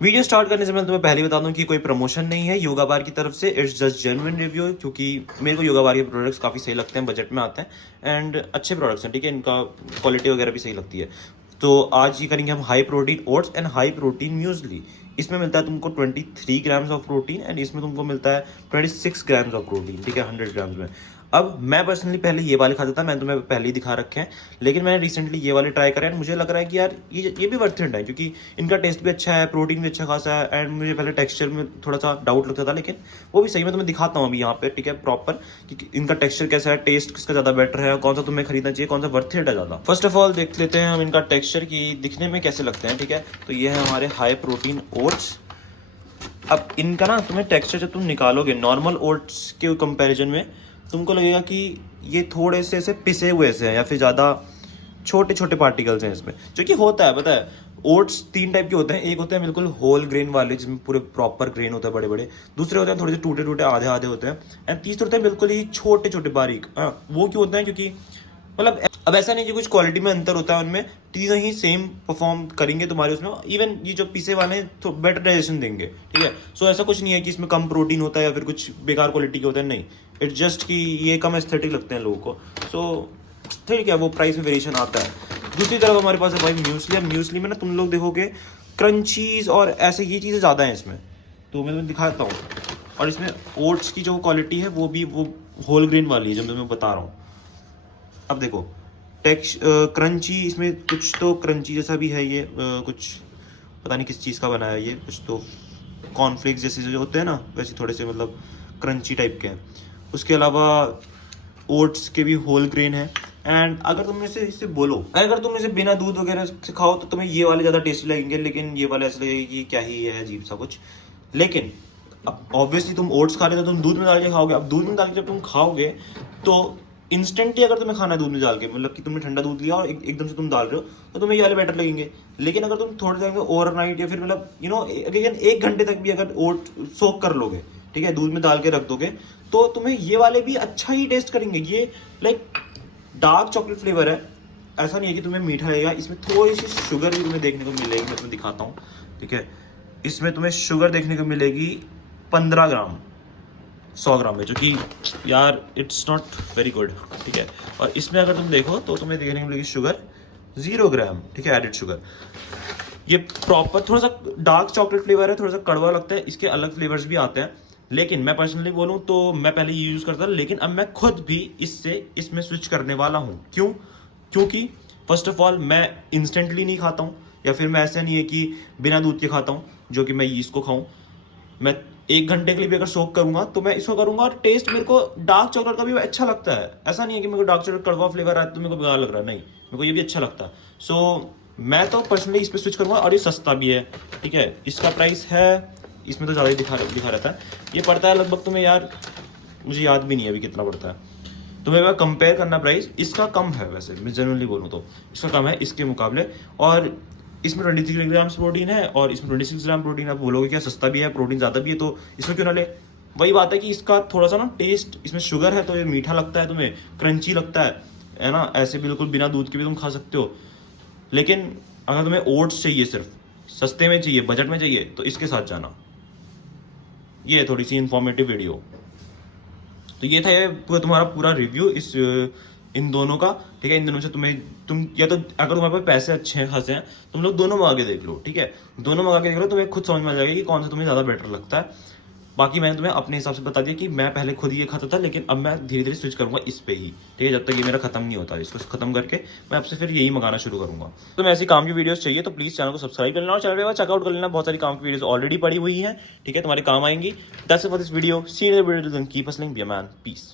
Video start करने से मैं तुम्हें पहले बता दूं कि कोई प्रमोशन नहीं है योगा बार की तरफ से, इट्स जस्ट जेन्युइन रिव्यू, क्योंकि मेरे को योगा बार के प्रोडक्ट्स काफ़ी सही लगते हैं, बजट में आते हैं एंड अच्छे प्रोडक्ट्स हैं, ठीक है, इनका क्वालिटी वगैरह भी सही लगती है। तो आज ये करेंगे हम high protein oats and high protein muesli. इसमें मिलता है तुमको 23 ग्राम्स ऑफ प्रोटीन एंड इसमें तुमको मिलता है 26 ग्राम्स ऑफ प्रोटीन, ठीक है, 100 ग्राम्स में। अब मैं पर्सनली पहले ये वाले खाता था, मैंने तुम्हें पहले ही दिखा रखे हैं, लेकिन मैंने रिसेंटली ये वाले ट्राई करे एंड मुझे लग रहा है कि यार ये भी वर्थ इट है, क्योंकि इनका टेस्ट भी अच्छा है, प्रोटीन भी अच्छा खासा है एंड मुझे पहले टेक्सचर में थोड़ा सा डाउट लगता था, लेकिन वो भी सही मैं तुम्हें दिखाता हूँ अभी यहाँ पे, ठीक है, प्रॉपर कि इनका टेक्सचर कैसा है, टेस्ट किसका ज़्यादा बेटर है, कौन सा तुम्हें खरीदना चाहिए, कौन सा वर्थ इट है ज़्यादा। फर्स्ट ऑफ ऑल देख लेते हैं हम इनका टेक्सचर की दिखने में कैसे लगते हैं, ठीक है। तो ये है हमारे हाई प्रोटीन ओट्स। अब इनका ना तुम्हें टेक्सचर जब तुम निकालोगे नॉर्मल ओट्स के कंपैरिजन में तुमको लगेगा कि ये थोड़े से ऐसे पिसे हुए से हैं या फिर ज़्यादा छोटे छोटे पार्टिकल्स हैं इसमें, जो कि होता है, पता है। ओट्स 3 टाइप के होते हैं, एक होते हैं बिल्कुल होल ग्रेन वाले जिसमें पूरे प्रॉपर ग्रेन होता है बड़े बड़े, दूसरे होते हैं थोड़े से टूटे टूटे आधे आधे होते हैं एंड तीसरे होते हैं बिल्कुल ही छोटे छोटे बारीक। वो क्यों होते हैं, क्योंकि मतलब अब ऐसा नहीं कि कुछ क्वालिटी में अंतर होता है उनमें, तीनों ही सेम परफॉर्म करेंगे तुम्हारे उसमें, इवन ये जो पीसे वाले हैं तो बेटर डाइजेशन देंगे, ठीक है। सो ऐसा कुछ नहीं है कि इसमें कम प्रोटीन होता है या फिर कुछ बेकार क्वालिटी के होते हैं, नहीं, इट्स जस्ट कि ये कम एस्थेटिक लगते हैं लोगों को। सो ठीक है, वो प्राइस में वेरिएशन आता है। दूसरी तरफ हमारे पास है भाई म्यूसली। अब म्यूसली में ना तुम लोग देखोगे क्रंचीज और ऐसे ये चीज़ें ज़्यादा हैं इसमें, तो मैं तुम्हें दिखाता हूँ। और इसमें ओट्स की जो क्वालिटी है वो भी वो होल ग्रेन वाली है जो मैं तुम्हें बता रहा हूँ। अब देखो क्रंची, इसमें कुछ तो क्रंची जैसा भी है, ये कुछ पता नहीं किस चीज़ का बना है, ये कुछ तो कॉर्नफ्लेक्स जैसे जो होते हैं ना वैसे थोड़े से मतलब क्रंची टाइप के हैं। उसके अलावा ओट्स के भी होल ग्रेन है एंड अगर तुम इसे इससे बोलो, अगर तुम इसे बिना दूध वगैरह से खाओ तो तुम्हें ये वाले ज़्यादा टेस्टी लगेंगे, लेकिन ये वाले ऐसे लगेगा कि क्या ही है अजीब सा कुछ। लेकिन अब ऑब्वियसली तुम ओट्स खा रहे हो तो तुम दूध में डाल के खाओगे। अब दूध में डाल के जब तुम खाओगे तो इंस्टेंटली अगर तुम्हें खाना है दूध में डाल के, मतलब कि तुमने ठंडा दूध लिया और एकदम से तुम डाल रहे हो तो तुम्हें ये वाले बेटर लगेंगे। लेकिन अगर तुम थोड़े टाइम ओवरनाइट या फिर मतलब अगेन 1 घंटे तक भी अगर ओट सोक कर लोगे, ठीक है, दूध में डाल के रख दोगे, तो तुम्हें ये वाले भी अच्छा ही टेस्ट करेंगे। ये लाइक डार्क चॉकलेट फ्लेवर है, ऐसा नहीं है कि तुम्हें मीठा लगेगा। इसमें थोड़ी सी शुगर भी तुम्हें देखने को मिलेगी, मैं तुम्हें दिखाता हूँ, ठीक है। इसमें तुम्हें शुगर देखने को मिलेगी 15 ग्राम 100 ग्राम में, जो कि यार इट्स नॉट वेरी गुड, ठीक है। और इसमें अगर तुम देखो तो तुम्हें देखने को मिलेगी शुगर 0 ग्राम, ठीक है, एडेड शुगर। ये प्रॉपर थोड़ा सा डार्क चॉकलेट फ्लेवर है, थोड़ा सा कड़वा लगता है, इसके अलग फ्लेवर्स भी आते हैं। लेकिन मैं पर्सनली बोलूँ तो मैं पहले ये यूज़ करता था, लेकिन अब मैं खुद भी इसमें स्विच करने वाला हूँ। क्यों? क्योंकि फर्स्ट ऑफ ऑल मैं इंस्टेंटली नहीं खाता हूँ, या फिर मैं ऐसा नहीं है कि बिना दूध के खाता हूँ जो कि मैं इसको खाऊँ। मैं 1 घंटे के लिए भी अगर सोक करूंगा तो मैं इसको करूंगा, और टेस्ट मेरे को डार्क चॉकलेट का भी अच्छा लगता है। ऐसा नहीं है कि मेरे को डार्क चॉकलेट कड़वा फ्लेवर आया तो मेरे को बेकार लग रहा है, नहीं, मेरे को ये भी अच्छा लगता है। सो मैं तो पर्सनली इस पर स्विच करूंगा, और ये सस्ता भी है, ठीक है। इसका प्राइस है, इसमें तो ज़्यादा ही दिखा रहता है, ये पड़ता है लगभग तुम्हें, यार मुझे याद भी नहीं है अभी कितना पड़ता है। तुम्हें अगर कंपेयर करना प्राइस, इसका कम है, वैसे मैं जनरली बोलूँ तो इसका कम है इसके मुकाबले। और इसमें 23 ग्राम्स प्रोटीन है और इसमें 26 ग्राम प्रोटीन। आप बोलोगे क्या सस्ता भी है, प्रोटीन ज़्यादा भी है, तो इसमें क्यों ना ले। वही बात है कि इसका थोड़ा सा ना टेस्ट, इसमें शुगर है तो ये मीठा लगता है, तुम्हें क्रंची लगता है ना, ऐसे बिल्कुल बिना दूध के भी तुम खा सकते हो। लेकिन अगर तुम्हें ओट्स चाहिए, सिर्फ सस्ते में चाहिए, बजट में चाहिए, तो इसके साथ जाना। ये है थोड़ी सी इन्फॉर्मेटिव वीडियो। तो ये था ये तुम्हारा पूरा रिव्यू इन दोनों का, ठीक है। इन दोनों से तुम या तो अगर तुम्हारे पास पैसे अच्छे हैं खासे हैं, तुम लोग दोनों मंगा के देख लो, ठीक है। दोनों मंगा के देख लो, तुम्हें खुद समझ में आ जाएगा कि कौन सा तुम्हें ज़्यादा बेटर लगता है। बाकी मैंने तुम्हें अपने हिसाब से बता दिया कि मैं पहले खुद ये खाता था, लेकिन अब मैं धीरे धीरे स्विच करूंगा इस पे ही, ठीक है, जब तक ये मेरा खत्म नहीं होता। इसको खत्म करके मैं आपसे फिर यही मंगाना शुरू करूंगा। तो मैं ऐसी काम की वीडियोस चाहिए तो प्लीज़ चैनल को सब्सक्राइब कर लेना और चैनल पे चेकआउट कर लेना, बहुत सारी काम की वीडियोस ऑलरेडी पड़ी हुई हैं, ठीक है, तुम्हारे काम आएंगी। That's it for this video, see you in the video, keep hustling, be a man, piece.